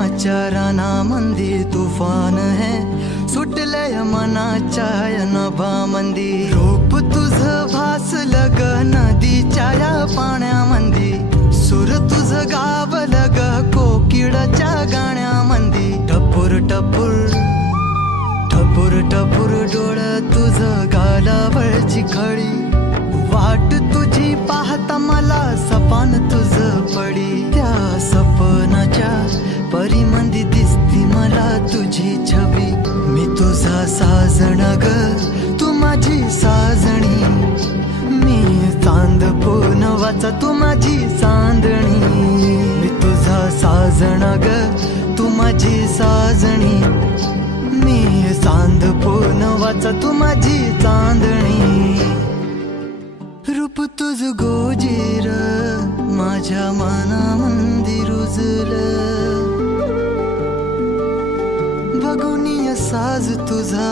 प्रेमाच्या रानामंदी तुफान है सुटलय मनाच्या नभामंदी रूप तुझं भासलं ग नदीच्या या पाण्यामंदी सूर तुझं गावलं ग कोकिळाच्या गाण्यामंदी टपूर टपूर टपूर टपूर डोळं तुझं गालावरची खळी वाट तुझी पाहता मला सपान तुझं पडी त्या सपनाच्या परिमंदी दिसती मला तुझी छबी मी तुझा साजण ग तू माझी साजणी मी चांद पूनवाचा तू माझी चांदणी मी तुझा साजण ग तू माझी साजणी मी चांद पूनवाचा तू माझी चांदणी रूप तुझ गोजीर माझ्या मनामंदी रुजलं बघुनिय साज तुझा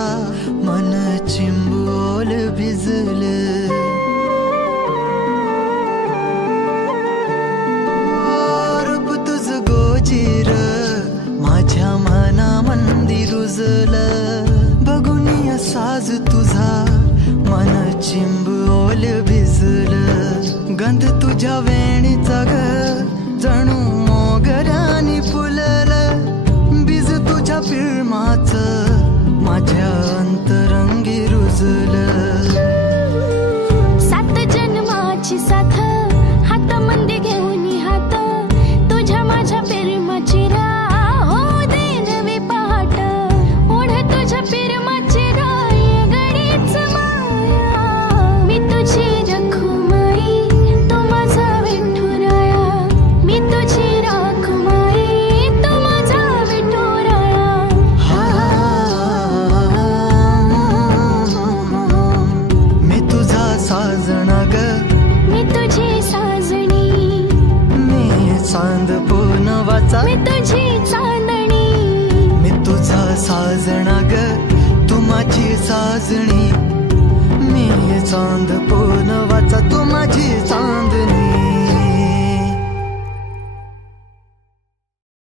मन चिंबोल भिजलं रूप तुझ गोजीर माझ्या मनामंदी रुजलं बघुनिय साज तुझा मन चिंबोल भिजलं गंध तुझ्या वेणीचा ग जणू मोगऱ्यानी फुललं बीज तुझ्या पिळमाचं माझ्या अंतरंगी रुजलं सात जन्माची साथ हातामध्ये घेऊन हात तुझ्या माझ्या प्रेमाची राह हो दे नवी पहाट ओढ तुझ्या प्रेमाची राह गडीच माया मी तुझी रखुमाई तू माझा विठुराया मी तुझी रखुमाई तू माझा विठुराया मी तुझा साजणा ग मी तुझी साजणी मी चांद पूनवाचा मी तुझी चांदणी मी तुझा साजणा ग तू माझी साजणी मी चांद